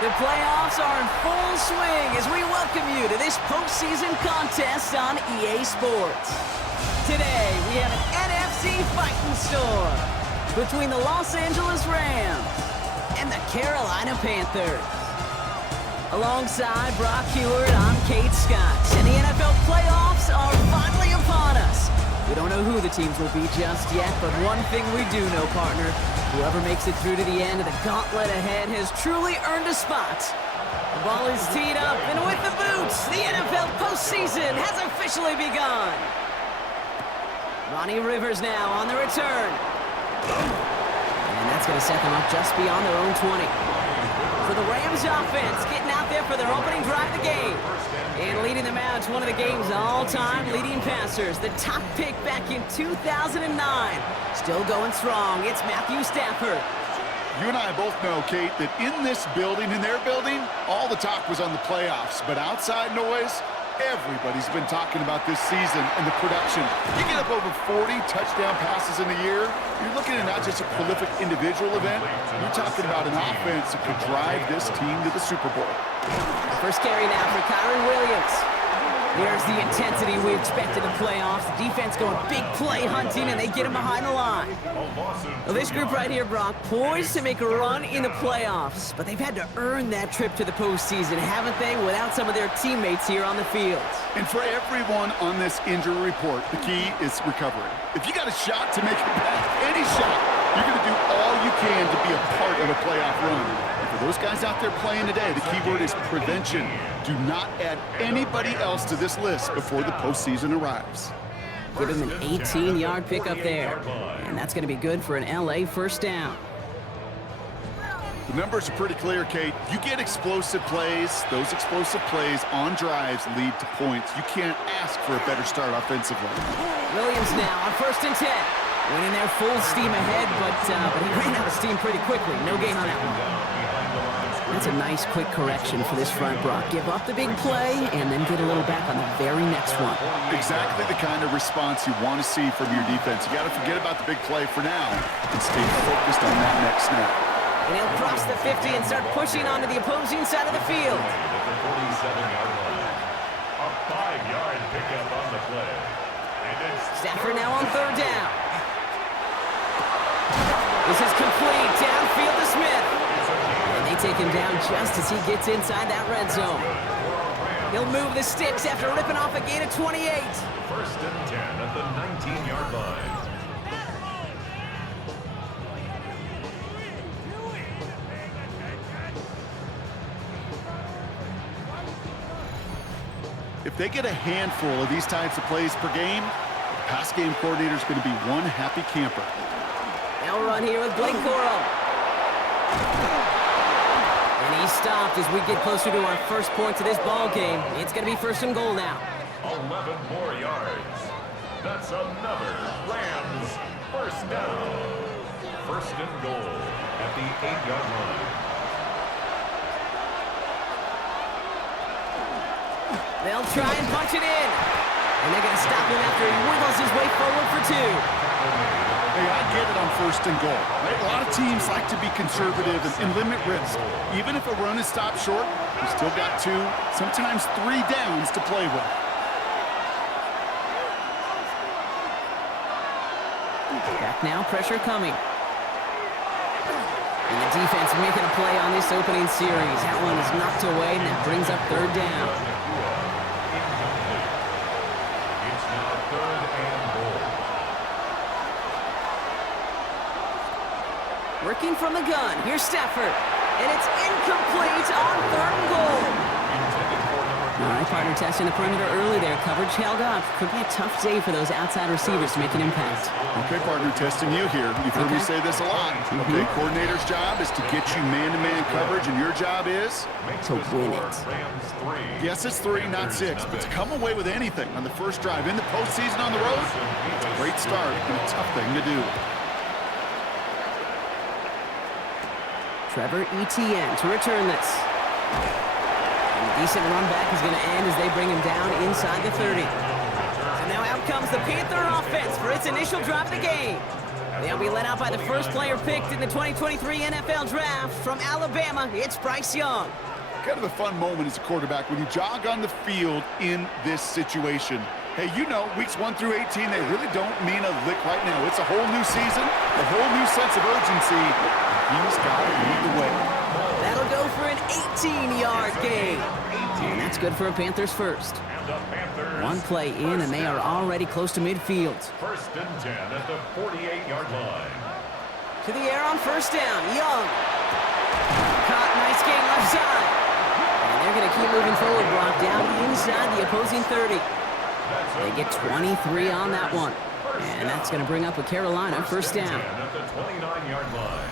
The playoffs are in full swing as we welcome you to this postseason contest on EA Sports. Today, we have an NFC fighting storm between the Los Angeles Rams and the Carolina Panthers. Alongside Brock Heward, I'm Kate Scott, and the NFL playoffs are finally upon us. We don't know who the teams will be just yet, but one thing we do know, partner. Whoever makes it through to the end of the gauntlet ahead has truly earned a spot. The ball is teed up, and with the boots, the NFL postseason has officially begun. Ronnie Rivers now on the return. And that's going to set them up just beyond their own 20. For the Rams offense, getting out there for their opening drive of the game. And leading them out, one of the game's all-time leading passers. The top pick back in 2009. Still going strong. It's Matthew Stafford. You and I both know, Kate, that in this building, in their building, all the talk was on the playoffs. But outside noise, everybody's been talking about this season and the production. You get up over 40 touchdown passes in a year, you're looking at not just a prolific individual event, you're talking about an offense that could drive this team to the Super Bowl. First carry now for Kyron Williams. There's the intensity we expect in the playoffs. The defense going big play hunting, and they get him behind the line. Well, this group right here, Brock, poised to make a run in the playoffs, but they've had to earn that trip to the postseason, haven't they, without some of their teammates here on the field? And for everyone on this injury report, the key is recovery. If you got a shot to make it back, any shot, you're going to do all you can to be a part of a playoff run. For those guys out there playing today, the key word is prevention. Do not add anybody else to this list before the postseason arrives. Give him an 18-yard pickup there. And that's going to be good for an LA first down. The numbers are pretty clear, Kate. You get explosive plays. Those explosive plays on drives lead to points. You can't ask for a better start offensively. Williams now on 1st and 10. Went in there full steam ahead, but he ran out of steam pretty quickly. No gain on that one. That's a nice quick correction for this front, Brock. Give up the big play and then get a little back on the very next one. Exactly the kind of response you want to see from your defense. You got to forget about the big play for now and stay focused on that next snap. And he'll cross the 50 and start pushing onto the opposing side of the field. A 5-yard pickup on the play. Stafford now on 3rd down. This is complete. Downfield to Smith. And they take him down just as he gets inside that red zone. He'll move the sticks after ripping off a gain of 28. 1st and 10 at the 19-yard line. If they get a handful of these types of plays per game, the pass game coordinator is going to be one happy camper. They'll run here with Blake Coral. And he's stopped as we get closer to our first points of this ball game. It's going to be 1st and goal now. 11 more yards. That's another Rams first down. 1st and goal at the 8-yard line. They'll try and punch it in. And they're going to stop him after he wiggles his way forward for 2. Hey, I get it on 1st and goal. Right? A lot of teams like to be conservative and limit risk. Even if a run is stopped short, you still got 2, sometimes 3 downs to play with. Back now, pressure coming. And the defense making a play on this opening series. That one is knocked away, and that brings up 3rd down. It's now 3rd and goal. Working from the gun. Here's Stafford. And it's incomplete on 3rd and goal. All right, partner, testing the perimeter early there. Coverage held up. Could be a tough day for those outside receivers to make an impact. Okay, partner, testing you here. You've heard me say this a lot. Okay, coordinator's job is to get you man-to-man coverage, and your job is to win it. Yes, it's 3, not 6, but to come away with anything on the first drive in the postseason on the road, it's a great start and a tough thing to do. Trevor Etienne to return this. And a decent run back is going to end as they bring him down inside the 30. So now out comes the Panther offense for its initial drive of the game. They'll be led out by the first player picked in the 2023 NFL Draft from Alabama. It's Bryce Young. Kind of a fun moment as a quarterback when you jog on the field in this situation. Hey, you know, weeks 1 through 18, they really don't mean a lick right now. It's a whole new season, a whole new sense of urgency. He's got to lead the way. That'll go for an 18-yard gain. And that's good for a Panthers first. One play in, and they are already close to midfield. First and 10 at the 48-yard line. To the air on first down, Young. Caught, nice gain left side. And they're going to keep moving forward, Brock, down inside the opposing 30. They get 23 on that one. And that's going to bring up a Carolina first down. At the 29-yard line.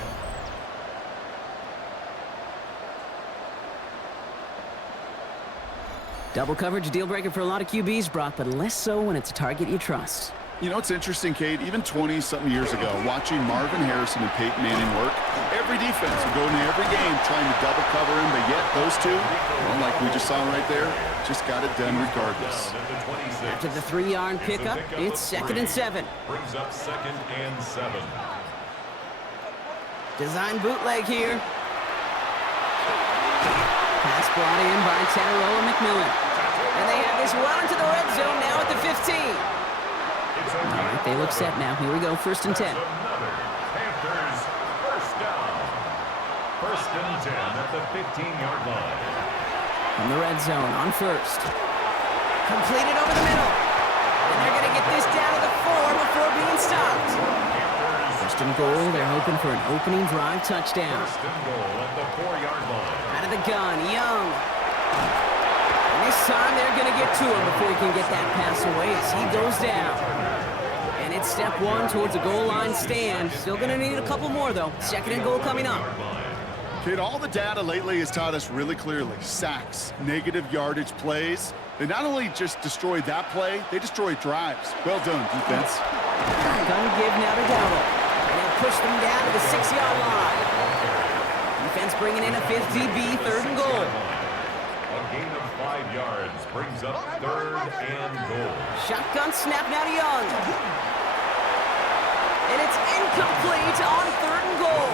Double coverage, deal breaker for a lot of QBs, Brock, but less so when it's a target you trust. You know, it's interesting, Kate, even 20-something years ago, watching Marvin Harrison and Peyton Manning work, every defense would go into every game trying to double cover him, but yet those two, well, like we just saw right there, just got it done regardless. After the 3-yard pickup, it's 2nd and 7. Brings up 2nd and 7. Design bootleg here. Pass brought in by Tataroa McMillan. And they have this well into the red zone now at the 15. All right, they look set now. Here we go, 1st and 10. Panthers first down. 1st and 10 at the 15-yard line. From the red zone on first. Completed over the middle. And they're going to get this down to the 4 before being stopped. First and goal, they're hoping for an opening drive touchdown. First and goal at the 4-yard line. Out of the gun, Young. And this time they're going to get to him before he can get that pass away as he goes down. And it's step 1 towards a goal line stand. Still going to need a couple more, though. 2nd and goal coming up. Kate, all the data lately has taught us really clearly. Sacks, negative yardage plays. They not only just destroyed that play, they destroyed drives. Well done, defense. Gonna give now to Dowdle. And they'll push them down to the 6-yard line. Defense bringing in a 5th DB, 3rd and goal. A gain of 5 yards brings up 3rd and goal. Shotgun snap now to Young. And it's incomplete on 3rd and goal.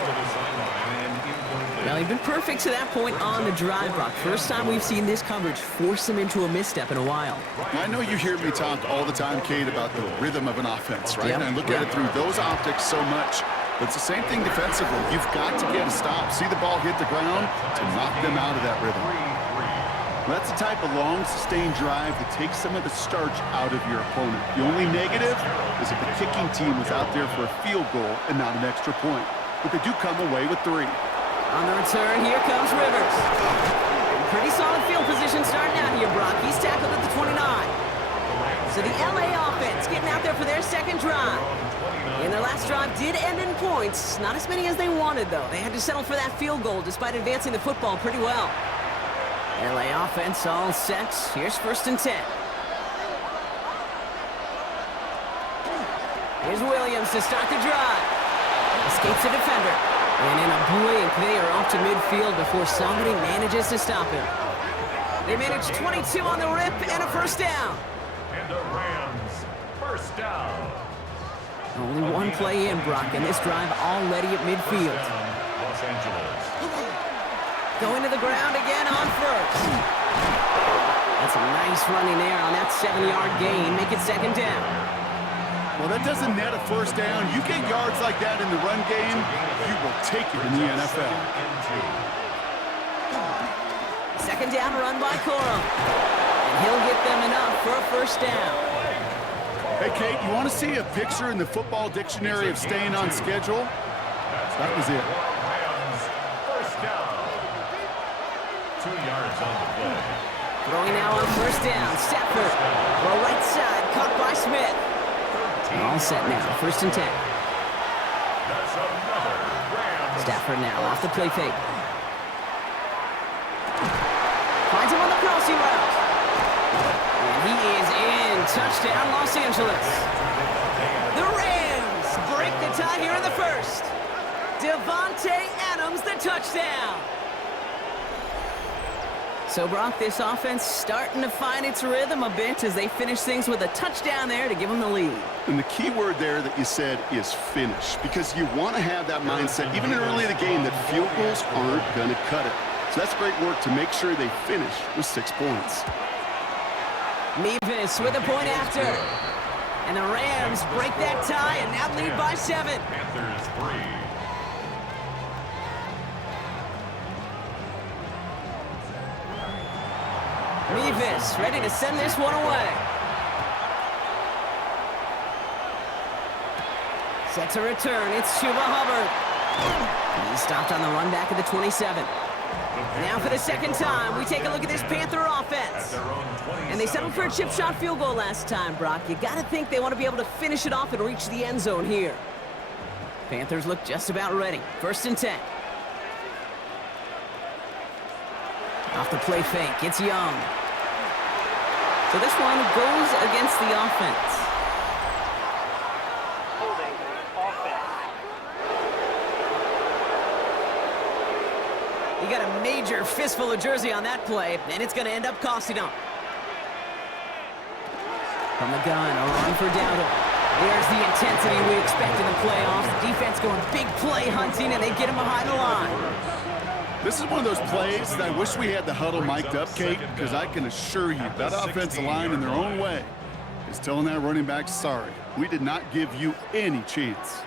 Well, he's been perfect to that point on the drive, Brock. First time we've seen this coverage force him into a misstep in a while. I know you hear me talk all the time, Kate, about the rhythm of an offense, right? Yep. And I look at it through those optics so much. But it's the same thing defensively. You've got to get a stop, see the ball hit the ground to knock them out of that rhythm. That's the type of long, sustained drive that takes some of the starch out of your opponent. The only negative is if the kicking team was out there for a field goal and not an extra point. But they do come away with 3. On the return, here comes Rivers. Pretty solid field position starting out here, Brock. He's tackled at the 29. So the LA offense getting out there for their 2nd drive. And their last drive did end in points. Not as many as they wanted, though. They had to settle for that field goal despite advancing the football pretty well. LA offense all set. Here's 1st and 10. Here's Williams to start the drive. Escapes the defender. And in a blink, they are off to midfield before somebody manages to stop him. They manage 22 on the rip and a 1st down. And the Rams first down. Only one play in, Brock, and this drive already at midfield. Los Angeles. Going to the ground again on first. That's a nice running there on that 7-yard gain. Make it 2nd down. Well, that doesn't net a 1st down. You get yards like that in the run game, you will take it in the NFL. 2nd down run by Corum. And he'll get them enough for a 1st down. Hey, Kate, you want to see a picture in the football dictionary of staying on schedule? That was it. Rams first down. 2 yards on the play. Throwing now on 1st down. Stafford. Well, right side. Caught by Smith. All set now. 1st and 10. That's another Rams. Stafford now off the play fake. Finds him on the crossing route. And he is in. Touchdown, Los Angeles. The Rams break the tie here in the 1st. Devontae Adams, the touchdown. So, Brock, this offense starting to find its rhythm a bit as they finish things with a touchdown there to give them the lead. And the key word there that you said is finish, because you want to have that mindset, even early in the game, that field goals aren't going to cut it. So that's great work to make sure they finish with 6 points. Mevis with a point after. And the Rams break that tie and now lead by 7. Panthers 3. Mevis ready to send this one away. Sets a return. It's Chuba Hubbard. He's stopped on the run back at the 27. Now for the second time, we take a look at this Panther offense. And they settled for a chip shot field goal last time, Brock. You got to think they want to be able to finish it off and reach the end zone here. Panthers look just about ready. 1st and 10. Off the play fake, it's Young. So this one goes against the offense. Holding offense. He got a major fistful of jersey on that play, and it's going to end up costing him. From the gun, a run for Dowdle. There's the intensity we expect in the playoffs. The defense going big play hunting, and they get him behind the line. This is one of those plays that I wish we had the huddle mic'd up, Kate, because I can assure you that offensive line in their own way is telling that running back, sorry, we did not give you any chance.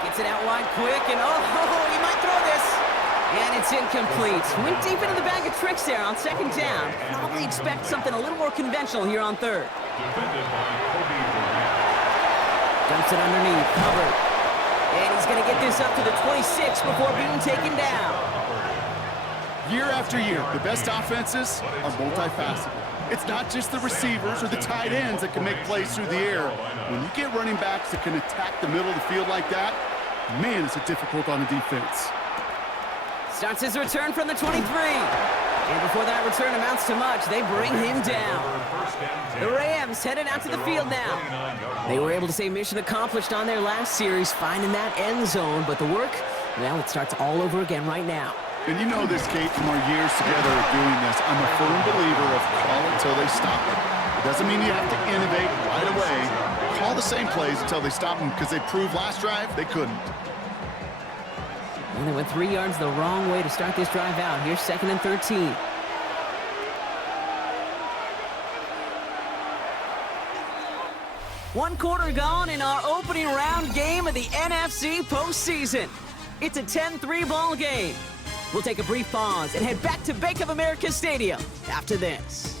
Gets it out wide quick, and he might throw this. And it's incomplete. Went deep into the bag of tricks there on 2nd down. Probably expect something a little more conventional here on 3rd. Defended by Kobe Bryant. Dumps it underneath. Hubbard. And he's going to get this up to the 26 before being taken down. Year after year, the best offenses are multifaceted. It's not just the receivers or the tight ends that can make plays through the air. When you get running backs that can attack the middle of the field like that, man, is it difficult on the defense. Starts his return from the 23. And before that return amounts to much, they bring him down. The Rams headed out to the field now. They were able to say mission accomplished on their last series, finding that end zone. But the work, well, it starts all over again right now. And you know this, Kate, from our years together of doing this. I'm a firm believer of call it till they stop it. It doesn't mean you have to innovate right away. Call the same plays until they stop them, because they proved last drive they couldn't. And they went 3 yards the wrong way to start this drive out. Here's 2nd and 13. One quarter gone in our opening round game of the NFC postseason. It's a 10-3 ball game. We'll take a brief pause and head back to Bank of America Stadium after this.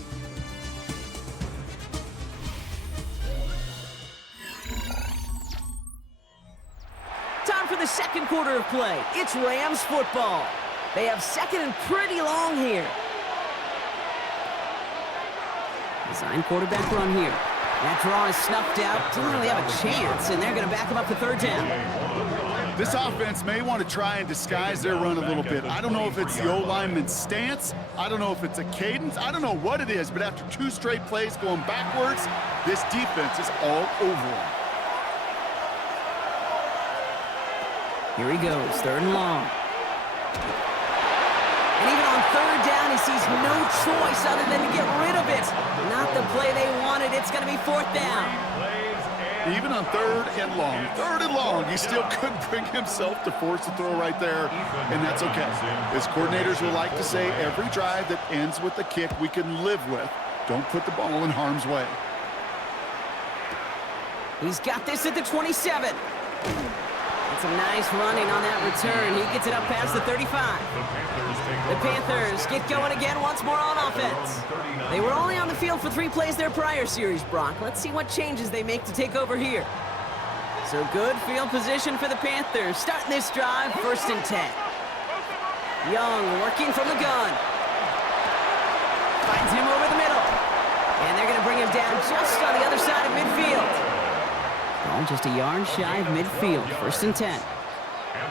Time for the second quarter of play. It's Rams football. They have 2nd and pretty long here. Design quarterback run here. That draw is snuffed out. Didn't really have a chance, and they're going to back him up for 3rd down. This offense may want to try and disguise their run a little bit. I don't know if it's the O-lineman's stance. I don't know if it's a cadence. I don't know what it is, but after 2 straight plays going backwards, this defense is all over them. Here he goes, 3rd and long. And even on 3rd down, he sees no choice other than to get rid of it. Not the play they wanted. It's going to be 4th down. Even on 3rd and long, he still couldn't bring himself to force the throw right there, and that's okay. As coordinators will like to say, every drive that ends with a kick we can live with. Don't put the ball in harm's way. He's got this at the 27. It's a nice running on that return. He gets it up past the 35. The Panthers get going again once more on offense. They were only on the field for 3 plays their prior series, Brock. Let's see what changes they make to take over here. So good field position for the Panthers. Starting this drive, 1st and 10. Young working from the gun. Finds him over the middle. And they're going to bring him down just on the other side of midfield. Ball just a yard shy of midfield. 1st and 10. And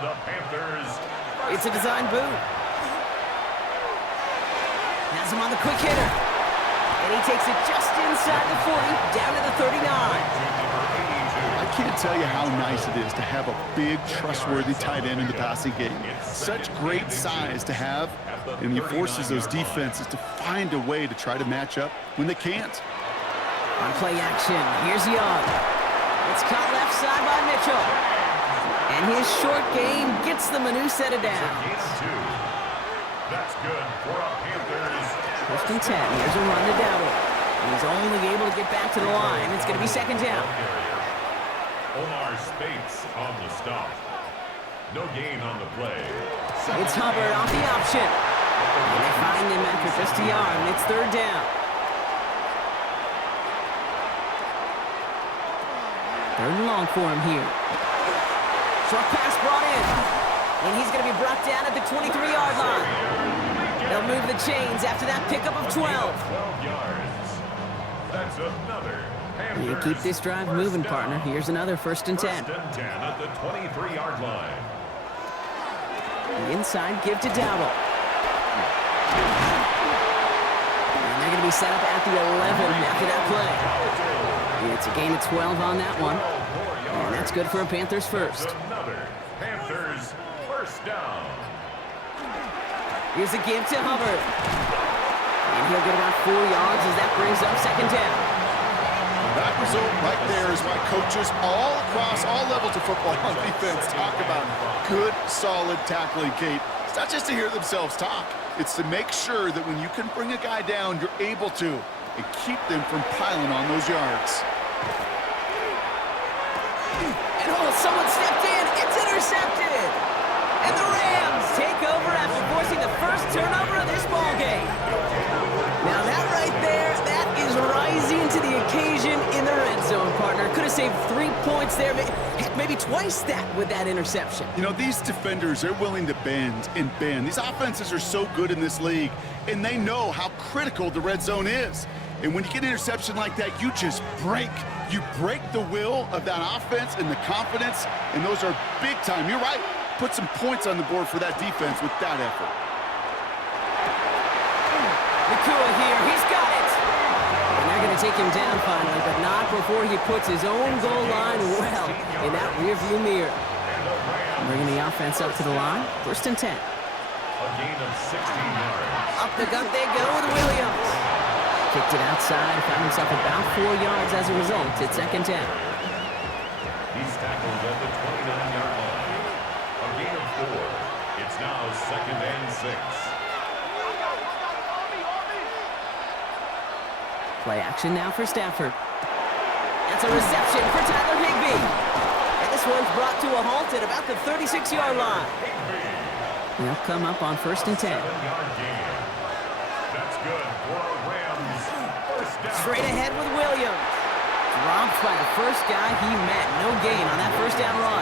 the Panthers. It's a design boot. Has him on the quick hitter. And he takes it just inside the 40, down to the 39. I can't tell you how nice it is to have a big, trustworthy tight end in the passing game. Such great size to have, and he forces those defenses to find a way to try to match up when they can't. On play action, here's Young. It's caught left side by Mitchell. And his short game gets them a new set of downs. That's good for a Panthers. First and 10, here's a run to Dowdle. He's only able to get back to the line. It's going to be second down. Omar Spates on the stop. No gain on the play. It's Hubbard off the option. And they find him after just a yard, and it's third down. Third and long for him here. Short pass brought in. And he's going to be brought down at the 23-yard line. They'll move the chains after that pickup of 12. 12 yards. That's another. You keep this drive moving, partner. Here's another first and 10. First and 10 at the 23-yard line. The inside give to Dowdle. And they're going to be set up at the 11 after that play. It's a gain of 12 on that one. And that's good for a Panthers first. Another Panthers first down. Here's a give to Hubbard. And he'll get about 4 yards as that brings up second down. That result right there is why coaches all across all levels of football on defense talk about good, solid tackling, Kate. It's not just to hear themselves talk. It's to make sure that when you can bring a guy down, you're able to, and keep them from piling on those yards. And someone stepped in. It's intercepted. And the Rams take over after forcing the first turnover of this ball game. Now that right there, that is rising to the occasion in the red zone, partner. Could have saved 3 points there, maybe twice that with that interception. You know, these defenders, they're willing to bend and bend. These offenses are so good in this league, and they know how critical the red zone is. And when you get an interception like that, you just break. You break the will of that offense and the confidence, and those are big time. You're right. Put some points on the board for that defense with that effort. Nakua here, he's got it! And they're going to take him down finally, but not before he puts his own goal line well in that rearview mirror. Bringing the offense up to the line, first and 10. A gain of 16 yards. Up the gut they go with Williams. Kicked it outside, found himself about 4 yards as a result. It's second down. He's tackled at the 29-yard line. A gain of 4. It's now second and 6. Play action now for Stafford. That's a reception for Tyler Higbee. And this one's brought to a halt at about the 36-yard line. They'll come up on first and 10. 7-yard gain. That's good for a Rams first down. Straight ahead with Williams. Dropped by the first guy he met. No gain on that first down run.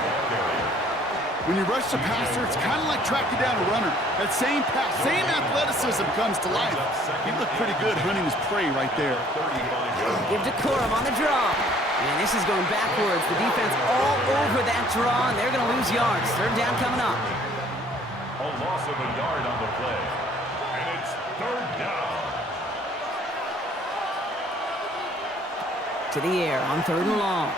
When you rush the passer, it's kind of like tracking down a runner. That same pass, same athleticism comes to life. He looked pretty good hunting his prey right there. Give to Corum on the draw. And this is going backwards. The defense all over that draw, and they're going to lose yards. Third down coming up. A loss of a yard on the play. And it's third down. To the air on third and long.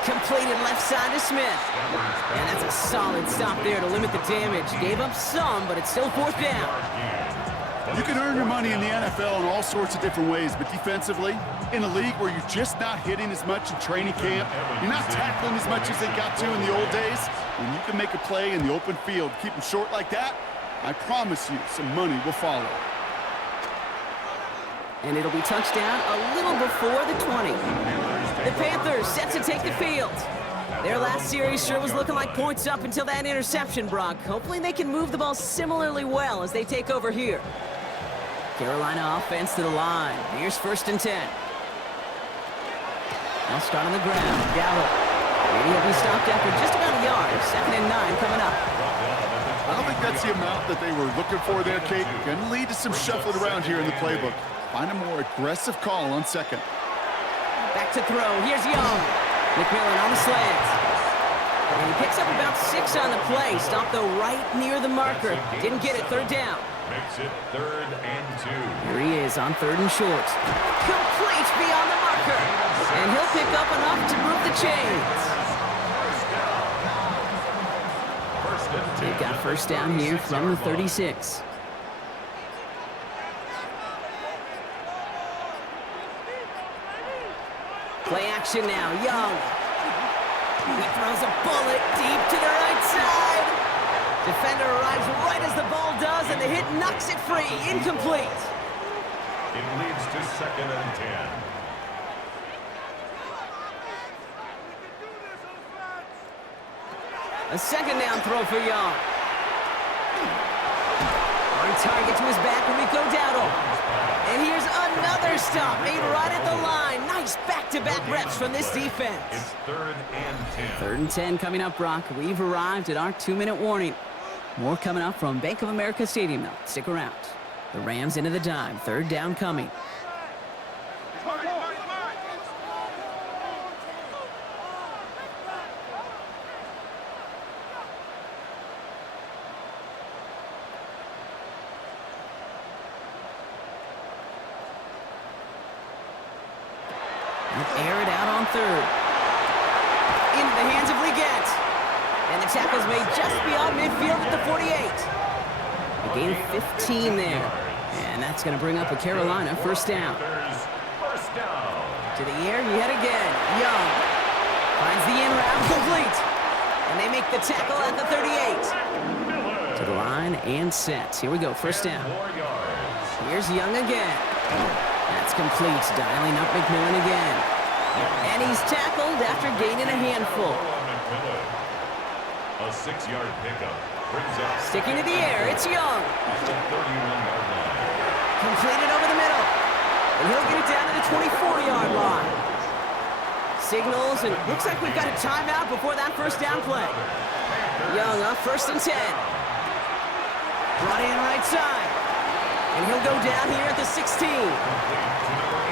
Completed left side to Smith. And that's a solid stop there to limit the damage. Gave up some, but it's still fourth down. You can earn your money in the NFL in all sorts of different ways, but defensively, in a league where you're just not hitting as much in training camp, you're not tackling as much as they got to in the old days, when you can make a play in the open field, keep them short like that, I promise you some money will follow. And it'll be touchdown a little before the 20. The Panthers set to take the field. Their last series sure was looking like points up until that interception, Brock. Hopefully they can move the ball similarly well as they take over here. Carolina offense to the line. Here's first and 10. They'll start on the ground. Gallup. Maybe he'll be stopped after just about a yard. Second and 9 coming up. I don't think that's the amount that they were looking for there, Kate. Going to lead to some shuffling around here in the playbook. Find a more aggressive call on second. Back to throw. Here's Young. McMillan on the slant. And he picks up about 6 on the play. Stopped though right near the marker. Didn't get it. Third down. Makes it 3rd and 2. Here he is on 3rd and short. Complete beyond the marker. And he'll pick up enough to move the chains. They've got first down here from the 36. Play action now, Young. He throws a bullet deep to the right side. Defender arrives right as the ball does, and the hit knocks it free. Incomplete. It leads to 2nd and 10. A 2nd down throw for Young. On target to his back, Rico Dowdle. And here's another stop made right at the line. Nice back-to-back reps from this defense. It's 3rd and 10. 3rd and 10 coming up, Brock. We've arrived at our 2-minute warning. More coming up from Bank of America Stadium, though. Stick around. The Rams into the dime. 3rd down coming. Air it out on 3rd. Into the hands of Leggett. And the tackle's made just beyond midfield at the 48. A gain of 15 there. And that's going to bring up a Carolina first down. First down. To the air yet again. Young finds the in route complete. And they make the tackle at the 38. To the line and set. Here we go, first down. 4 yards. Here's Young again. That's complete. Dialing up McMillan again. And he's tackled after gaining a handful. A 6-yard pickup brings up. Sticking to the air, it's Young. At the 31-yard line. Completed over the middle. And he'll get it down to the 24-yard line. Signals, and looks like we've got a timeout before that first down play. Young up 1st and 10. Brought in right side. And he'll go down here at the 16.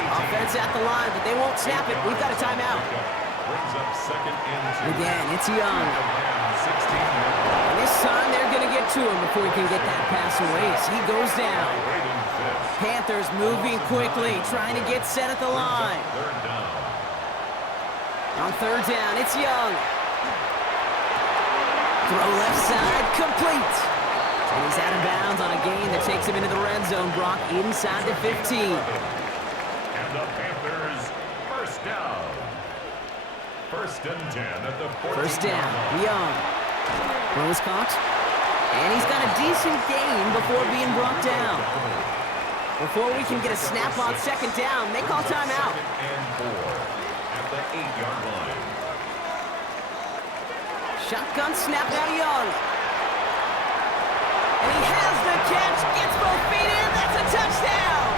Offense at the line, but they won't snap it. We've got a timeout. Brings up 2nd and 2. Again, it's Young. And this time they're going to get to him before he can get that pass away as he goes down. Panthers moving quickly, trying to get set at the line. 3rd down. On 3rd down, it's Young. Throw left side, complete. And he's out of bounds on a gain that takes him into the red zone, Brock, inside the 15. And the Panthers, first down. 1st and 10 at the 14. First down, Young. Throws caught. And he's got a decent gain before being brought down. Before we can get a snap on 2nd down, they call timeout. 2nd and 4 at the 8-yard line. Shotgun snap now, Young. And he has the catch, gets both feet in, that's a touchdown!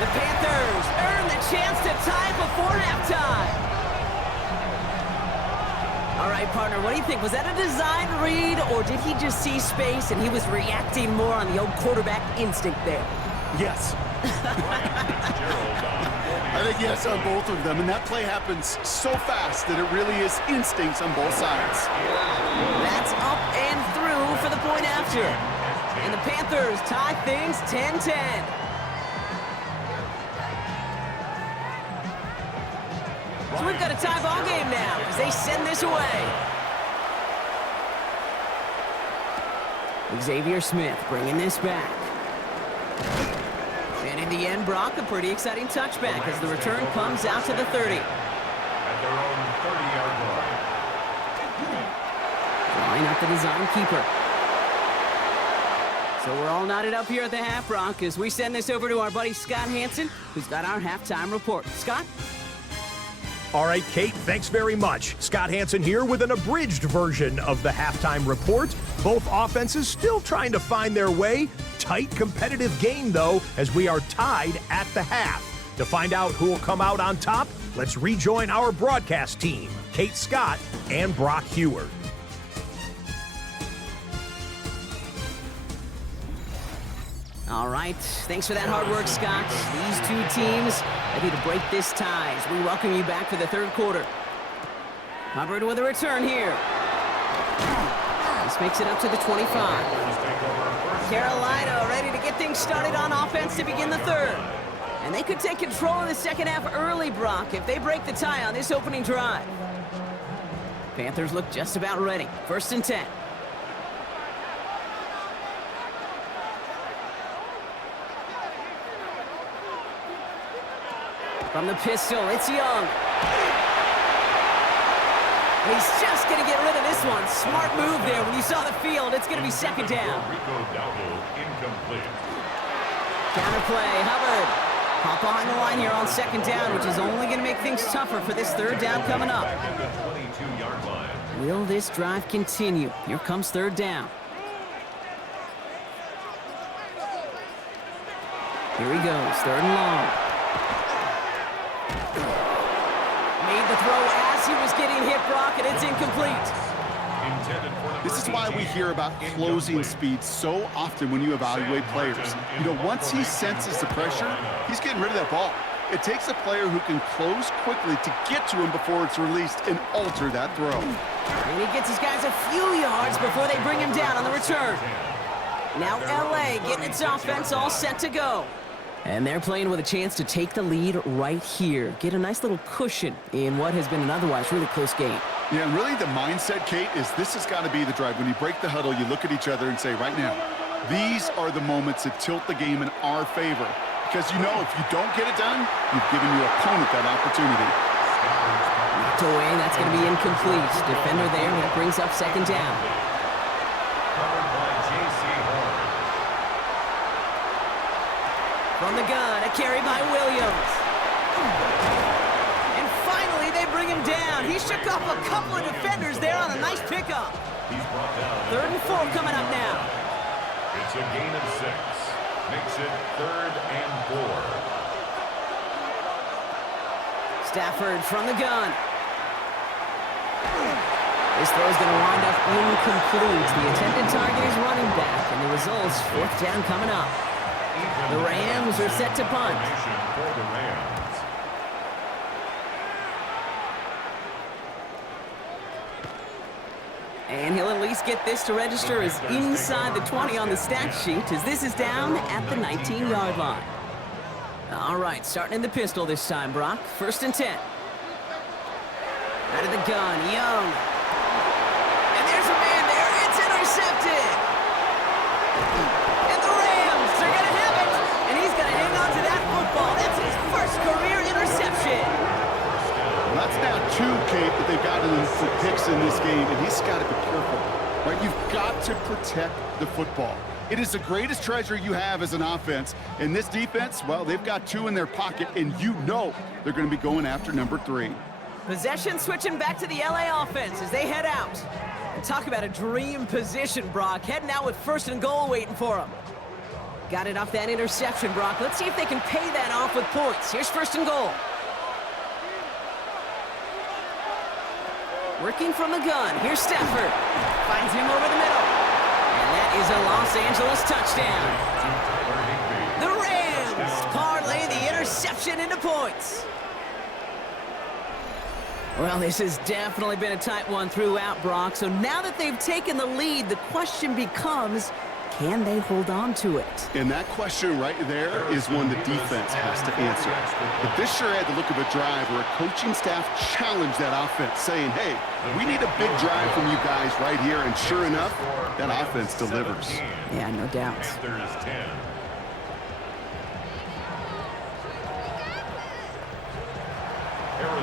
The Panthers earn the chance to tie before halftime. All right, partner, what do you think? Was that a design read, or did he just see space and he was reacting more on the old quarterback instinct there? Yes. I think yes on both of them, and that play happens so fast that it really is instincts on both sides. That's up and through for the point after. And the Panthers tie things 10-10. So we've got a tie ball game now as they send this away. Xavier Smith bringing this back. And in the end, Brock, a pretty exciting touchback as the return comes out to the 30. At their own 30-yard line. Drawing up the design keeper. So we're all knotted up here at the half, Brock, as we send this over to our buddy Scott Hansen, who's got our halftime report. Scott? All right, Kate, thanks very much. Scott Hansen here with an abridged version of the halftime report. Both offenses still trying to find their way. Tight, competitive game, though, as we are tied at the half. To find out who will come out on top, let's rejoin our broadcast team, Kate Scott and Brock Heward. All right, thanks for that hard work, Scott. These two teams ready to break this tie as we welcome you back for the third quarter. Hubbard with a return here. This This makes it up to the 25. Carolina ready to get things started on offense to begin the third. And they could take control of the second half early, Brock, if they break the tie on this opening drive. Panthers look just about ready. 1st and 10. From the pistol, it's Young. He's just going to get rid of this one. Smart move there. When you saw the field, it's going to be 2nd down. Counterplay, Hubbard. Hop behind the line here on 2nd down, which is only going to make things tougher for this 3rd down coming up. Will this drive continue? Here comes 3rd down. Here he goes, 3rd and long. Made the throw as he was getting hit, Brock, and it's incomplete. This is why we hear about closing speed so often when you evaluate players. You know, once he senses the pressure, he's getting rid of that ball. It takes a player who can close quickly to get to him before it's released and alter that throw. And he gets his guys a few yards before they bring him down on the return. Now LA getting its offense all set to go. And they're playing with a chance to take the lead right here. Get a nice little cushion in what has been an otherwise really close game. Yeah, and really the mindset, Kate, is this has got to be the drive. When you break the huddle, you look at each other and say, right now, these are the moments that tilt the game in our favor. Because you know if you don't get it done, you've given your opponent that opportunity. Knocked away, that's going to be incomplete. Defender there, and it brings up 2nd down. From the gun, a carry by Williams. And finally, they bring him down. He shook off a couple of defenders there on a nice pickup. 3rd and 4 coming up now. It's a gain of 6. Makes it 3rd and 4. Stafford from the gun. This throw is going to wind up incomplete. The intended target is running back, and the result's 4th down coming up. The Rams are set to punt. And he'll at least get this to register as inside the 20 on the stat sheet, as this is down at the 19-yard line. All right, starting in the pistol this time, Brock. 1st and 10. Out of the gun, Young. And there's a man there. It's intercepted. And the Rams are going to have it. And he's going to hang on to that football. That's his first career interception. Well, that's now 2, Kate, that they've gotten for picks in this game, and he's got to be careful. Right? You've got to protect the football. It is the greatest treasure you have as an offense. And this defense, well, they've got 2 in their pocket, and you know they're going to be going after number 3. Possession switching back to the LA offense as they head out. And talk about a dream position, Brock. Heading out with 1st and goal waiting for them. Got it off that interception, Brock. Let's see if they can pay that off with points. Here's 1st and goal. Working from the gun. Here's Stafford. Finds him over the middle. And that is a Los Angeles touchdown. The Rams parlay the interception into points. Well, this has definitely been a tight one throughout, Brock. So now that they've taken the lead, the question becomes, can they hold on to it? And that question right there is one the defense has to answer. But this sure had the look of a drive where a coaching staff challenged that offense, saying, hey, we need a big drive from you guys right here. And sure enough, that offense delivers. Yeah, no doubt. Panthers 10.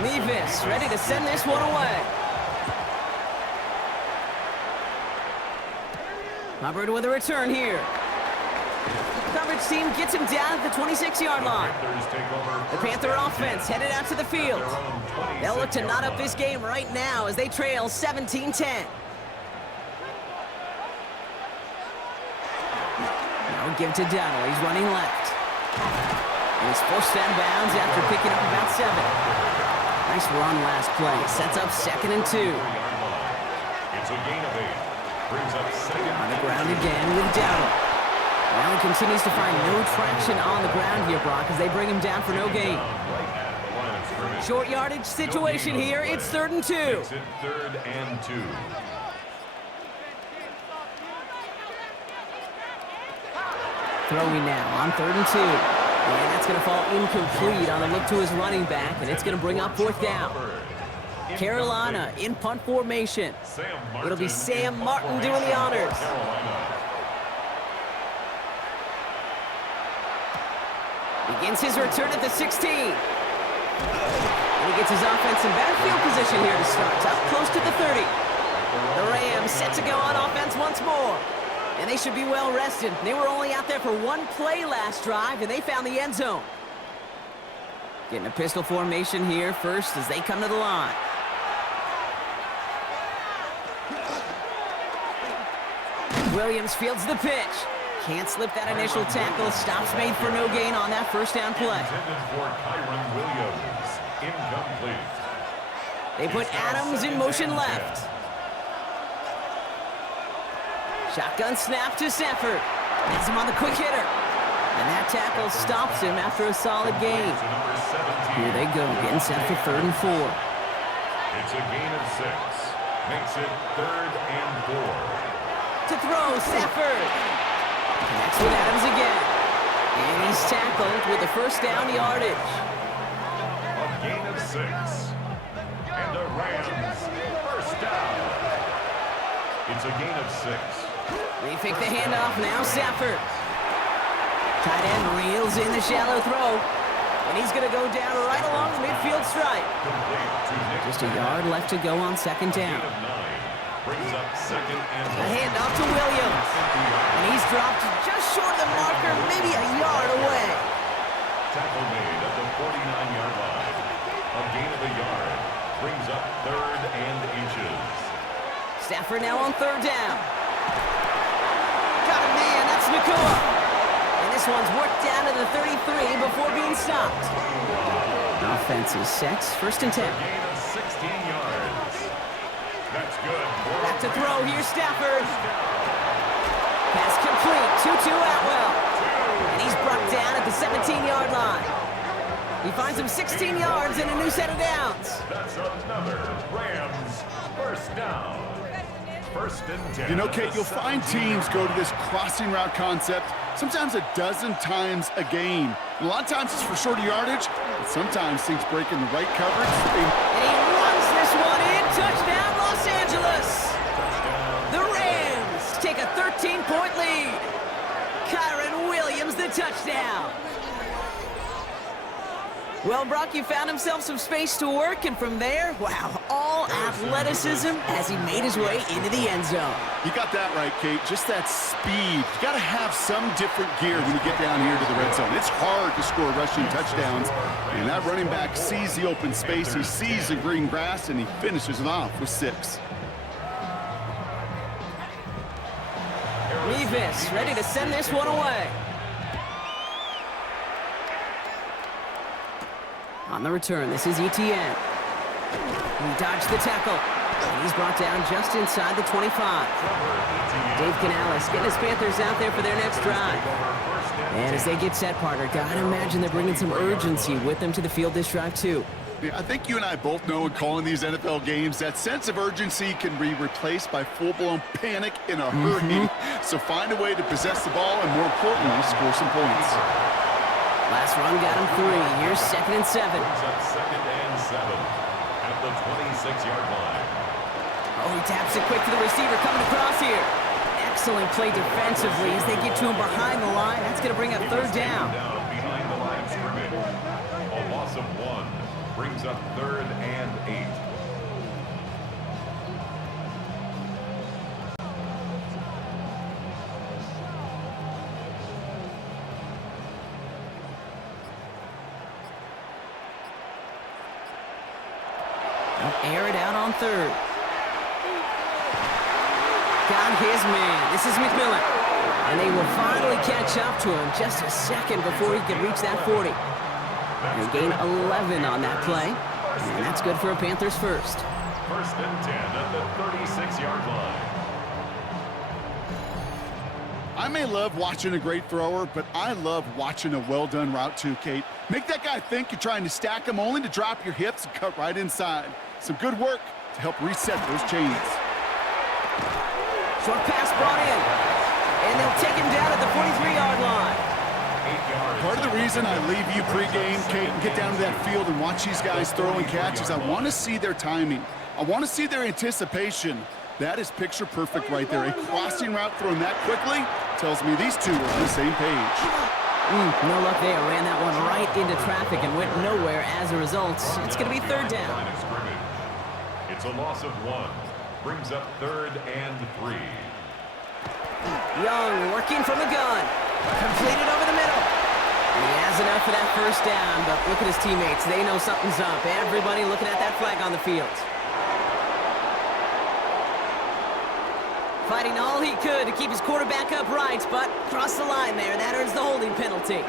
Levis ready to send this one away. Hubbard with a return here. Coverage team gets him down at the 26-yard line. The Panther offense headed out to the field. They'll look to knot up this game right now as they trail 17-10. Now give to Dowdle. He's running left. And he's forced out of bounds after picking up about 7. Nice run last play. Sets up 2nd and 2. It's a gain of 8. Brings up 2nd. On the ground again with Dowdle. Well, he continues to find no traction on the ground here, Brock, as they bring him down for no gain. Short yardage situation here. It's 3rd and 2. Makes it 3rd and 2. Throwing now on 3rd and 2. And that's going to fall incomplete on a look to his running back, and it's going to bring up 4th down. Carolina in punt formation. It'll be Sam Martin doing the honors. Begins his return at the 16. And he gets his offense in better field position here to start, up close to the 30. The Rams set to go on offense once more. And they should be well rested. They were only out there for one play last drive, and they found the end zone. Getting a pistol formation here first as they come to the line. Williams fields the pitch. Can't slip that initial tackle. Stops made for no gain on that first down play. Intended for Kyron Williams. Incomplete. They put Adams in motion left. Shotgun snap to Sanford. Has him on the quick hitter. And that tackle stops him after a solid gain. Here they go, getting set for 3rd and 4. It's a gain of 6. Makes it 3rd and 4. To throw, Sanford. Connects with Adams again. And he's tackled with the first down yardage. A gain of 6. And the Rams first down. It's a gain of 6. They fake the handoff, now Sanford. Tight end reels in the shallow throw. And he's going to go down right along the midfield stripe. Just a yard left to go on 2nd down. Brings up 2nd and A handoff to Williams. And he's dropped just short of the marker, maybe a yard away. tackle made at the 49-yard line. A gain of a yard. Brings up 3rd and inches. Stafford now on 3rd down. Got a man, that's Nakua. And this one's worked down to the 33 before being stopped. Offense is set, 1st and 10. A gain of 16 yards. That's good. Back to throw, here's Stafford. Pass complete, 2-2 Atwell. And he's brought down at the 17-yard line. He finds him 16 yards and a new set of downs. That's another Rams first down. 1st and 10. You know, Kate, you'll find teams go to this crossing route concept sometimes a dozen times a game. A lot of times it's for shorter yardage, but sometimes things break in the right coverage. And he runs this one in. Touchdown, Los Angeles. The Rams take a 13-point lead. Kyron Williams, the touchdown. Well, Brock, you found himself some space to work, and from there, wow, all athleticism as he made his way into the end zone. You got that right, Kate. Just that speed. You got to have some different gear when you get down here to the red zone. It's hard to score rushing touchdowns, and that running back sees the open space, he sees the green grass, and he finishes it off with 6. Levis ready to send this one away. On the return, this is Etienne. He dodged the tackle, and he's brought down just inside the 25. Dave Canales getting his Panthers out there for their next drive. And as they get set, partner, gotta imagine they're bringing some urgency with them to the field this drive, too. I think you and I both know in calling these NFL games, that sense of urgency can be replaced by full-blown panic in a hurry. So find a way to possess the ball and, more importantly, score some points. Last run got him 3. Here's 2nd and 7. Brings up 2nd and 7 at the 26-yard line. Oh, he taps it quick to the receiver coming across here. Excellent play defensively as they get to him behind the line. That's going to bring up 3rd down. Behind the line of scrimmage. A loss of 1 brings up 3rd and 8. Air it out on 3rd. Got his man. This is McMillan. And they will finally catch up to him just a second before he can reach that 40. And gain 11 on that play. And that's good for a Panthers first. 1st and 10 at the 36-yard line. I may love watching a great thrower, but I love watching a well-done route too, Kate. Make that guy think you're trying to stack him only to drop your hips and cut right inside. Some good work to help reset those chains. Short pass brought in. And they'll take him down at the 43-yard line. 8 yards. Part of the reason I leave you pregame, Kate, and get down to that field and watch these guys throw and catch is I want to see their timing. I want to see their anticipation. That is picture perfect right there. A crossing route thrown that quickly tells me these two are on the same page. No luck there. Ran that one right into traffic and went nowhere as a result. It's going to be third down. Line of scrimmage. It's a loss of 1. Brings up 3rd and 3. Young working from the gun. Completed over the middle. He has enough for that first down, but look at his teammates. They know something's up. Everybody looking at that flag on the field. Fighting all he could to keep his quarterback upright, but crossed the line there. That earns the holding penalty.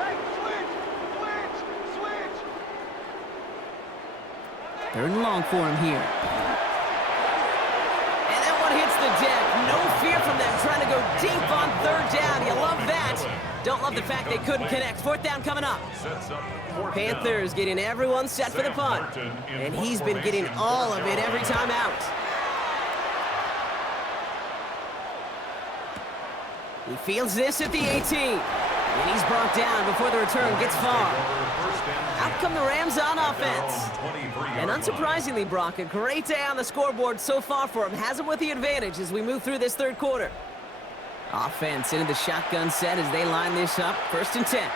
Third and long for him here. And that one hits the deck. No fear from them trying to go deep on third down. You love that. Don't love the fact they couldn't connect. Fourth down coming up. Panthers getting everyone set for the punt. And he's been getting all of it every time out. He fields this at the 18. And he's brought down before the return gets far. Out come the Rams on offense. And unsurprisingly, Brock, a great day on the scoreboard so far for him. Has him with the advantage as we move through this third quarter. Offense into the shotgun set as they line this up. 1st and 10.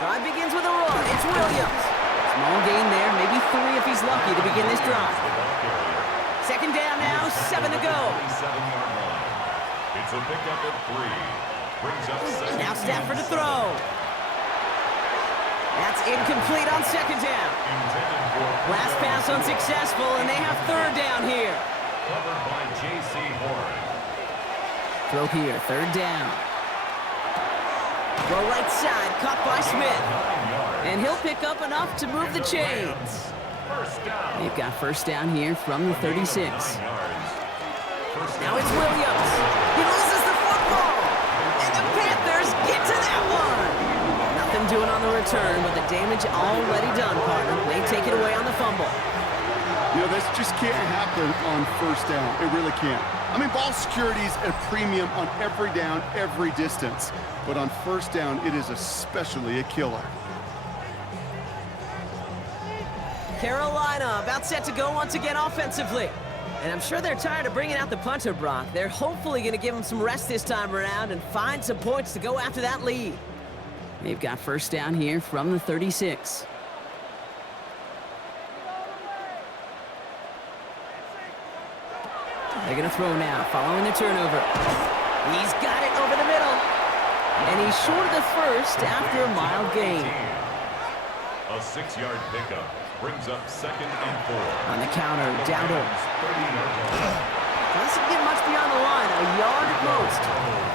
Drive begins with a run. It's Williams. Small gain there, maybe 3 if he's lucky to begin this drive. Second down now, 7 to go. It's a pickup at 3. Brings up 2nd. Now Stafford to throw. That's incomplete on second down. Last pass unsuccessful, and they have third down here. Covered by J.C. Horn. Throw here, third down. Throw right side, caught by Smith. And he'll pick up enough to move the chains. First down. They've got first down here from the 36. Now it's Williams. He loses the football. And the Panthers get to that one. Nothing doing on the return, but the damage already done, partner. They take it away on the fumble. You know, this just can't happen on first down. It really can't. I mean, ball security is a premium on every down, every distance. But on first down, it is especially a killer. Carolina about set to go once again offensively. And I'm sure they're tired of bringing out the punter, Brock. They're hopefully going to give him some rest this time around and find some points to go after that lead. They've got first down here from the 36. They're going to throw now, following the turnover. He's got it over the middle. And he's short of the first after a mild gain. A 6-yard pickup brings up 2nd and 4. On the counter, Dowdle. 30-yard line. Doesn't get much beyond the line, a yard at most.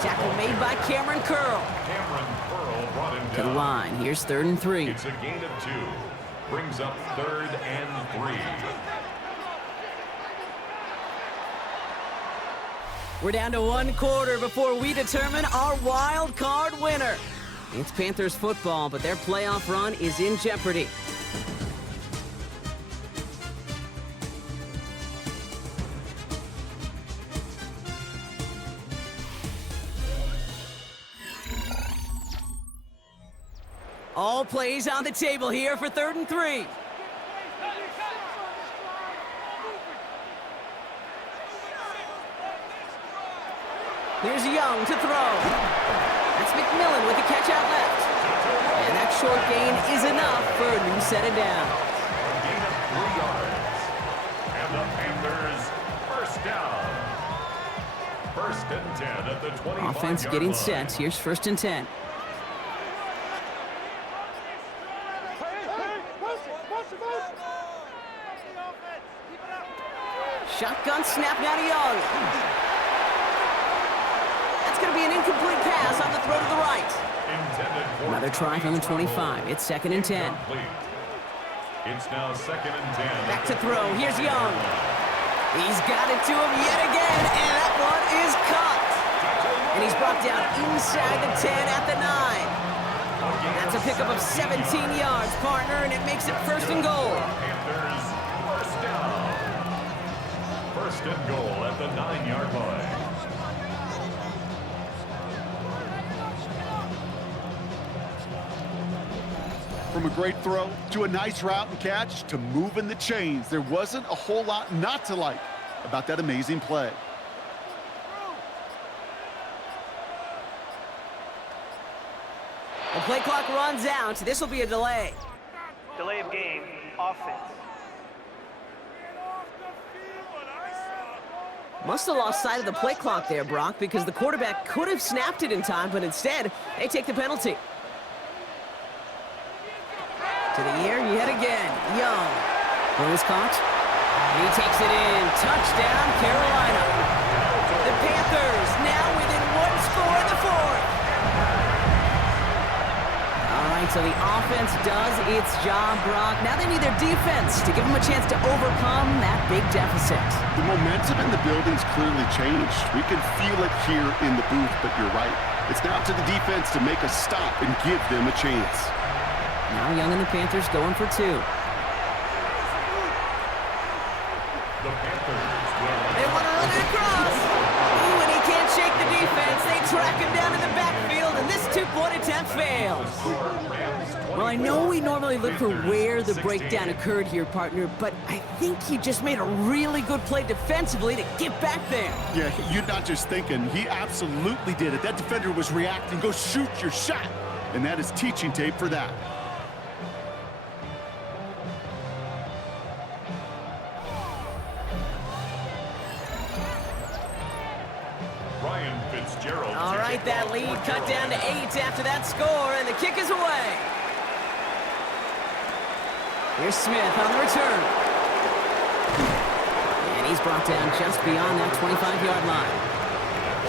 Tackle made by Cameron Curl. Cameron Pearl brought him To the down. line, here's 3rd and 3. It's a gain of 2. Brings up 3rd and 3. We're down to 1 quarter before we determine our wild card winner. It's Panthers football, but their playoff run is in jeopardy. All plays on the table here for 3rd and 3. Here's Young to throw. That's McMillan with the catch out left. And that short gain is enough for a new set of downs. Gain of 3 yards. And the Panthers first down. 1st and 10 at the 25-yard Offense getting line. set. Here's 1st and 10. Shotgun snap now to Young. That's going to be an incomplete pass on the throw to the right. Intended for Another try from the 25. It's 2nd and 10. complete. It's now 2nd and 10. Back to throw. Here's Young. He's got it to him yet again, and that one is caught. And he's brought down inside the 10 at the 9. That's a pickup of 17 yards, partner, and it makes it 1st and goal. Panthers first from a great throw to a nice route and catch to moving the chains. There wasn't a whole lot not to like about that amazing play. The play clock runs out. This will be a delay. Delay of game, offense. Must have lost sight of the play clock there, Brock, because the quarterback could have snapped it in time, but instead, they take the penalty. To the air, yet again. Young. Throws caught. He takes it in. Touchdown, Carolina. The Panthers now within one score in the fourth. All right, so the offense does its job, Brock. Now they need their defense to give them a chance to overcome that big deficit. The momentum in the building's clearly changed. We can feel it here in the booth, but you're right. It's now to the defense to make a stop and give them a chance. Now Young and the Panthers going for two. The Panthers will They want to run it across. Ooh, and he can't shake the defense. They track him down in the backfield, and this two-point attempt fails. Well, I know we normally look for where the breakdown occurred here, partner, but I think he just made a really good play defensively to get back there. Yeah, you're not just thinking. He absolutely did it. That defender was reacting. Go shoot your shot. And that is teaching tape for that. All right, that lead cut down to 8 after that score, and the kick is away. Here's Smith on the return. And he's brought down just beyond that 25-yard line.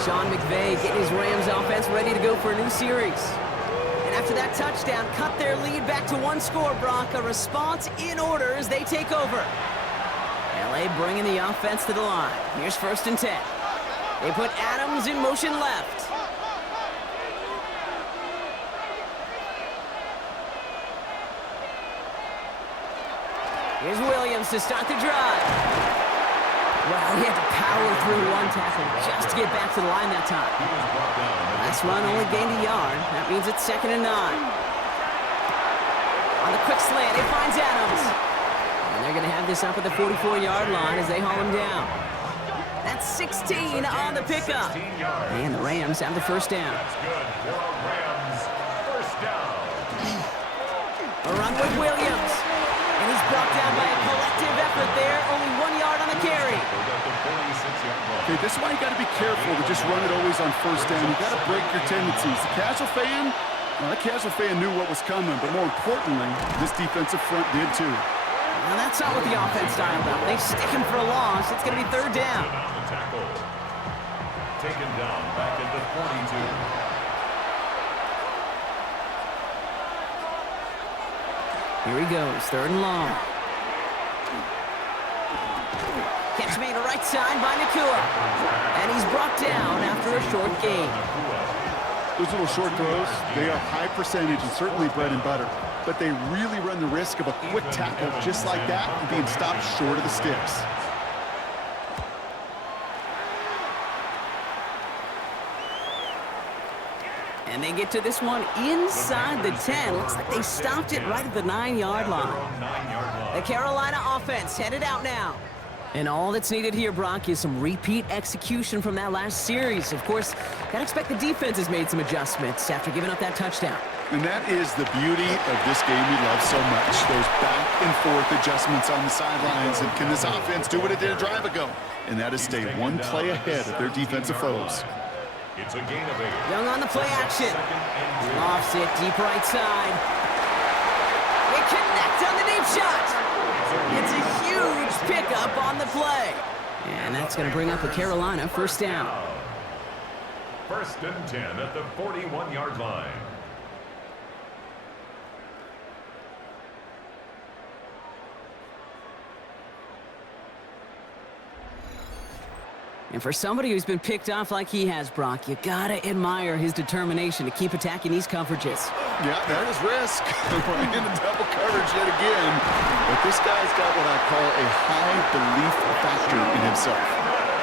Sean McVay getting his Rams offense ready to go for a new series. And after that touchdown, cut their lead back to one score, Brock. A response in order as they take over. LA bringing the offense to the line. Here's 1st and 10. They put Adams in motion left. Here's Williams to start the drive. Wow, he had to power through one tackle just to get back to the line that time. Last run only gained a yard. That means it's 2nd and 9. On the quick slant, it finds Adams. And they're going to have this up at the 44-yard line as they haul him down. That's 16 on the pickup. And the Rams have the 1st down. A run with Williams. And he's brought down by a collective effort there. Only 1 yard on the carry. Okay, this is why you got to be careful to just run it always on 1st down. You got to break your tendencies. The casual fan, well, that casual fan knew what was coming, but more importantly, this defensive front did too. Well, that's not what the offense dialed up. They stick him for a loss. It's going to be 3rd down. Taken down back at the 42. Here he goes, 3rd and long. Catch made a right side by Nakua. And he's brought down after a short gain. Those little short throws, they are high percentage and certainly bread and butter. But they really run the risk of a quick tackle just like that and being stopped short of the sticks. And they get to this one inside the 10. Looks like they stopped it right at the 9-yard line. The Carolina offense headed out now. And all that's needed here, Brock, is some repeat execution from that last series. Of course, gotta expect the defense has made some adjustments after giving up that touchdown. And that is the beauty of this game we love so much. Those back and forth adjustments on the sidelines. And can this offense do what it did a drive ago? And that is stay one play ahead of their defensive foes. It's a gain of 8. Young on the play action. Lofts it deep right side. They connect on the deep shot. It's a huge pickup on the play. And that's going to bring up a Carolina 1st down. 1st and 10 at the 41-yard line. And for somebody who's been picked off like he has, Brock, you gotta admire his determination to keep attacking these coverages. Yeah, that is risk. We're in the double coverage yet again. But this guy's got what I call a high belief factor in himself.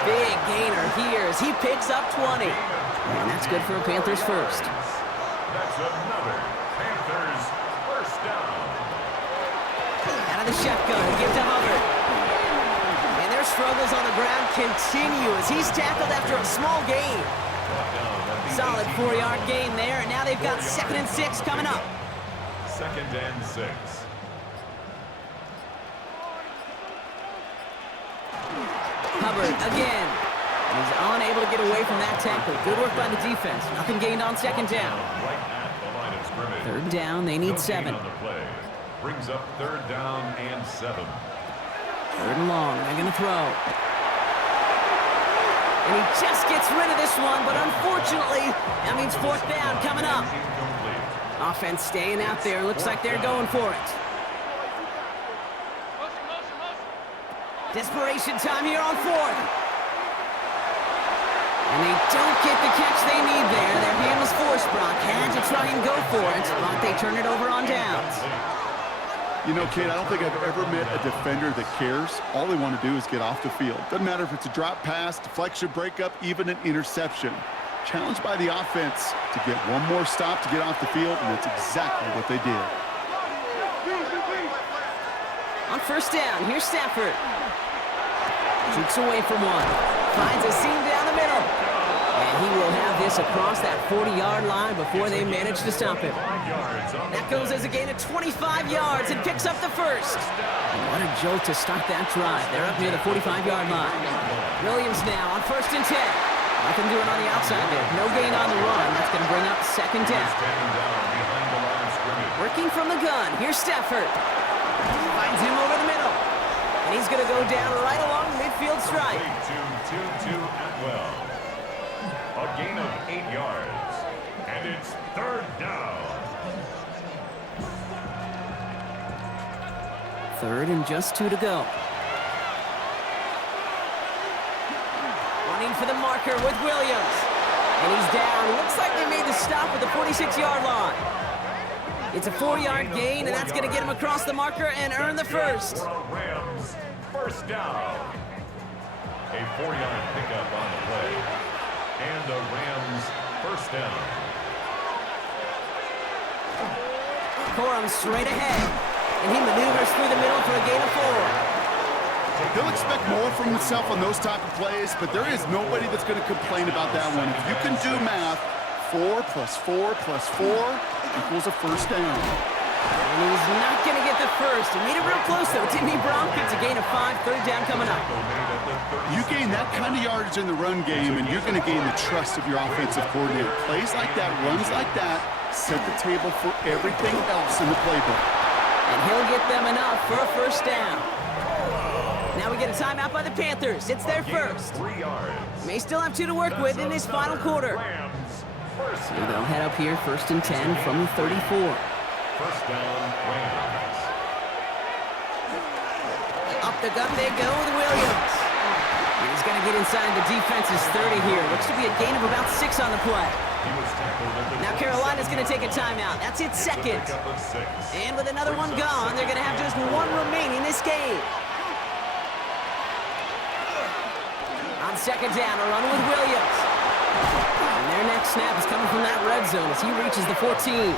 Big gainer here as he picks up 20. And that's good for a Panthers 1st. That's another Panthers 1st down. the shotgun. He gives to Hubbard. And their struggles on the ground continue as he's tackled after a small gain. Solid 4-yard gain there, and now they've got 2nd and 6 coming up. 2nd and 6. Hubbard again. He's unable to get away from that tackle. Good work by the defense. Nothing gained on 2nd down. Right at the line of scrimmage. 3rd down, they need No 7. gain on the play. Brings up 3rd down and 7. 3rd and long, they're going to throw. And he just gets rid of this one, but unfortunately, that means 4th down coming up. Incomplete. Offense staying out there. Looks like they're going for it. Desperation time here on 4th. And they don't get the catch they need there. Their hand was forced. Brock had to try and go for it, but they turn it over on downs. You know, Kate, I don't think I've ever met a defender that cares. All they want to do is get off the field. Doesn't matter if it's a drop pass, deflection, breakup, even an interception. Challenged by the offense to get one more stop to get off the field, and that's exactly what they did. On 1st down, here's Stafford. Jukes away from one. Finds a seam down the middle. And he will have this across that 40-yard line before they manage to stop him. That goes as a gain of 25 yards and picks up the 1st. And what a jolt to start that drive. They're up near the 45-yard line. Williams now on 1st and 10. Nothing doing on the outside there. No gain on the run. That's going to bring up 2nd down. Working from the gun. Here's Stafford. Finds him over the middle. And he's going to go down right along the midfield stripe. A gain of 8 yards. And it's 3rd down. 3rd and just 2 to go. Running for the marker with Williams. And he's down. Looks like they made the stop at the 46-yard line. It's a 4-yard gain, and that's going to get him across the marker and earn the 1st. Rams, 1st down. A 4-yard pickup on the play. And the Rams, 1st down. Corum straight ahead. And he maneuvers through the middle for a gain of 4. He'll expect more from himself on those type of plays, but there is nobody that's going to complain about that one. If you can do math, 4 plus 4 plus 4 equals a 1st down. And he's not going to get the 1st. He made it real close, though, didn't he, Brock? It's a gain of 5, 3rd down coming up. You gain that kind of yardage in the run game, and you're going to gain the trust of your offensive coordinator. Plays like that, runs like that, set the table for everything else in the playbook. And he'll get them enough for a 1st down. Now we get a timeout by the Panthers. It's their 1st. 3 yards. May still have 2 to work with in this final quarter. So they'll head up here 1st and 10 from the 34. 1st down, Rams. Up the gun they go with Williams. And he's going to get inside the defense's 30 here. Looks to be a gain of about 6 on the play. Now Carolina's going to take a timeout. That's its 2nd. And with another one gone, they're going to have just 1 remaining this game. On 2nd down, a run with Williams. And their next snap is coming from that red zone as he reaches the 14.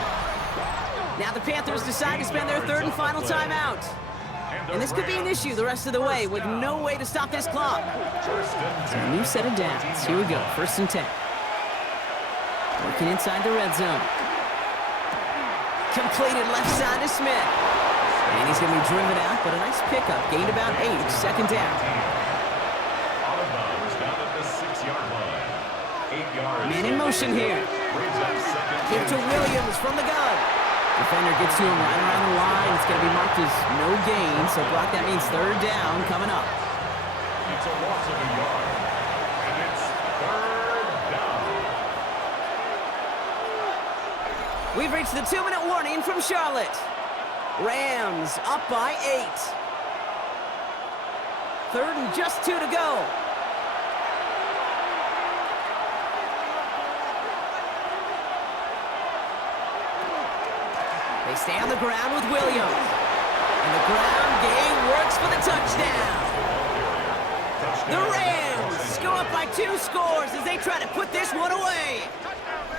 Now the Panthers decide to spend their 3rd and final timeout. And this could be an issue the rest of the way with no way to stop this clock. So a new set of downs. Here we go, 1st and 10. Working inside the red zone. Completed left side to Smith. And he's going to be driven out, but a nice pickup. Gained about 8, 2nd down. Out of bounds, down at the 6-yard line. 8 yards. Man in motion here. Give to Williams from the gun. Defender gets to him right around the line. It's going to be marked as no gain. So, Brock, that means 3rd down coming up. It's a loss of a yard. And it's 3rd down. We've reached the 2-minute warning from Charlotte. Rams up by 8. 3rd and just 2 to go. They stay on the ground with Williams. And the ground game works for the touchdown. The Rams go up by 2 scores as they try to put this one away.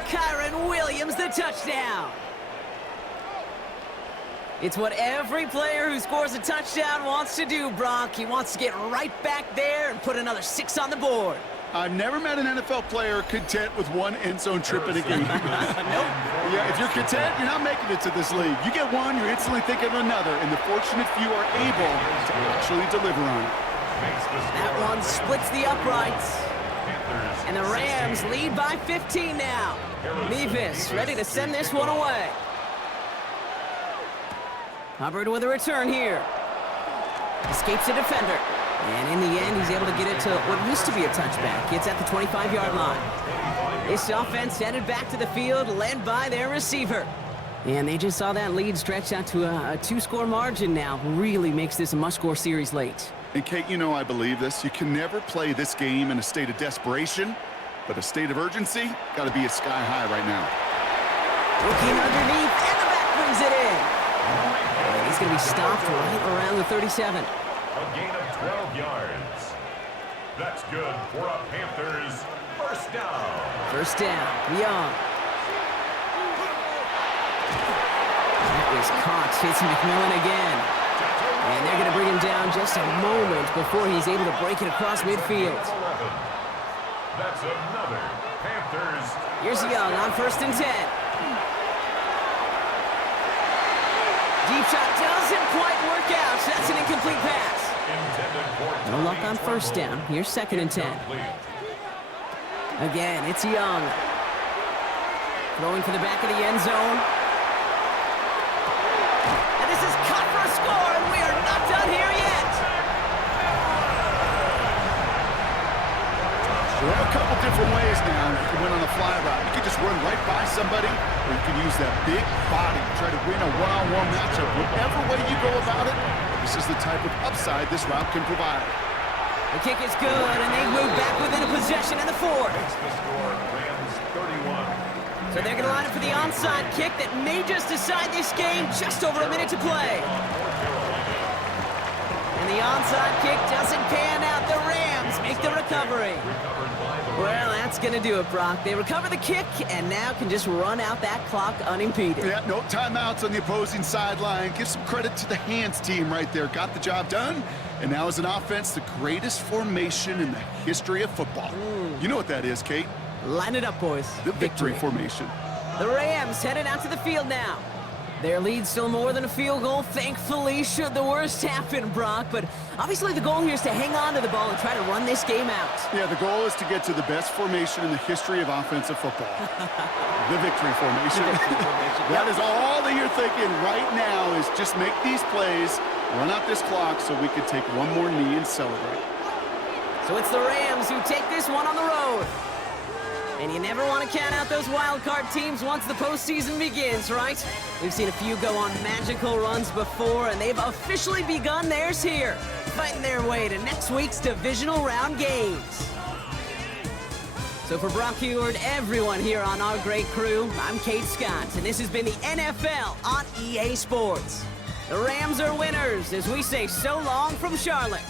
Kyron Williams, the touchdown. It's what every player who scores a touchdown wants to do, Brock. He wants to get right back there and put another 6 on the board. I've never met an NFL player content with one end zone trip in a game. Nope. Yeah, if you're content, you're not making it to this league. You get one, you're instantly thinking of another, and the fortunate few are able to actually deliver on it. That one splits the uprights. And the Rams lead by 15 now. Mevis ready to send this one away. Hubbard with a return here. Escapes a defender. And in the end, he's able to get it to what used to be a touchback. It's at the 25-yard line. This offense headed back to the field, led by their receiver. And they just saw that lead stretch out to a 2-score margin now. Really makes this a must-score series late. And Kate, you know I believe this. You can never play this game in a state of desperation, but a state of urgency got to be at sky high right now. Looking underneath, and the back brings it in. And he's going to be stopped right around the 37. A gain of 12 yards. That's good for a Panthers first down. First down, Young. That was caught. It's McMillan again. And they're going to bring him down just a moment before he's able to break it across midfield. 11. That's another Panthers. Here's Young on 1st and 10. Deep shot doesn't quite work out. That's an incomplete pass. No luck on 1st down. Here's 2nd and 10. Again, it's Young. Throwing for the back of the end zone. And this is cut for a score, and we are not done here yet. We have a couple different ways now to win on a fly route. You can just run right by somebody, or you can use that big body to try to win a one-on-one matchup. Whatever way you go about it, this is the type of upside this route can provide. The kick is good, and they move back within a possession in the 4. Makes the score Rams 31. So they're going to line up for the onside kick that may just decide this game. Just over a minute to play. And the onside kick doesn't pan out. The Rams make the recovery. Well, that's going to do it, Brock. They recover the kick and now can just run out that clock unimpeded. Yeah, no timeouts on the opposing sideline. Give some credit to the hands team right there. Got the job done. And now as an offense, the greatest formation in the history of football. You know what that is, Kate? Line it up, boys. The victory formation. The Rams headed out to the field now. Their lead still more than a field goal, thankfully, should the worst happen, Brock. But obviously the goal here is to hang on to the ball and try to run this game out. Yeah, the goal is to get to the best formation in the history of offensive football. The victory formation. That is all that you're thinking right now is just make these plays, run out this clock so we could take one more knee and celebrate. So it's the Rams who take this one on the road. And you never want to count out those wild card teams once the postseason begins, right? We've seen a few go on magical runs before, and they've officially begun theirs here, fighting their way to next week's divisional round games. So for Brock Heward, everyone here on our great crew, I'm Kate Scott, and this has been the NFL on EA Sports. The Rams are winners as we say so long from Charlotte.